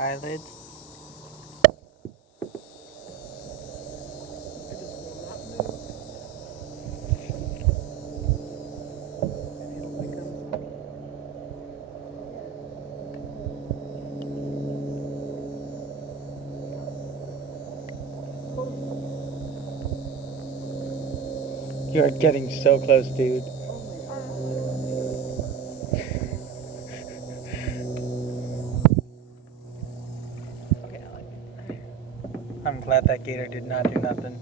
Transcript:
Eyelids. I just will not move, and it'll become funny. Oh, You're getting so close, dude. oh my God, literally. Okay, I like it. I'm glad that gator did not do nothing.